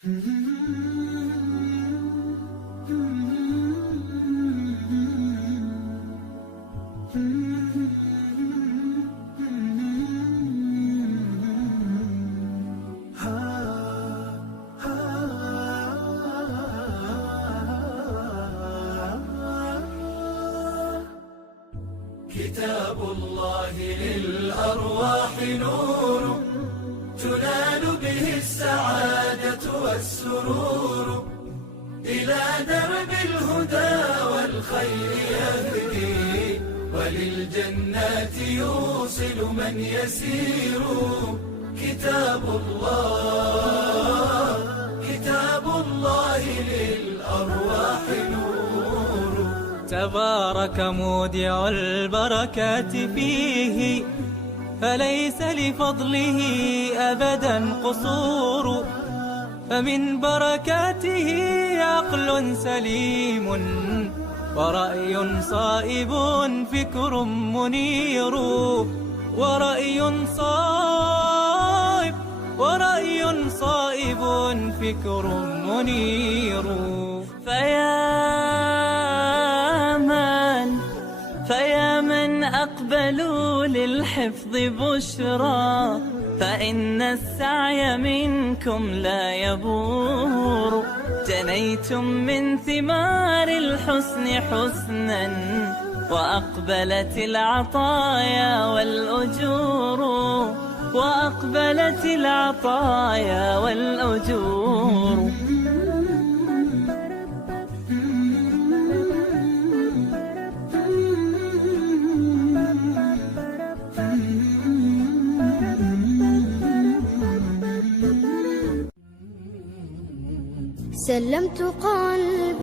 كتاب الله للأرواح نور، تنال به السعادة والسرور، إلى درب الهدى والخير يهدي، وللجنات يوصل من يسير. كتاب الله للأرواح نور. تبارك مودع البركات فيه، فليس لفضله أبدا قصور. فمن بركاته عقل سليم، ورأي صائب فكر منير، ورأي صائب فكر منير. فيا من أقبلوا للحفظ بشرى، فإن السعي منكم لا يبور. جنيتم من ثمار الحسن حسنا، وأقبلت العطايا والأجور، وأقبلت العطايا والأجور. سلمت قلبي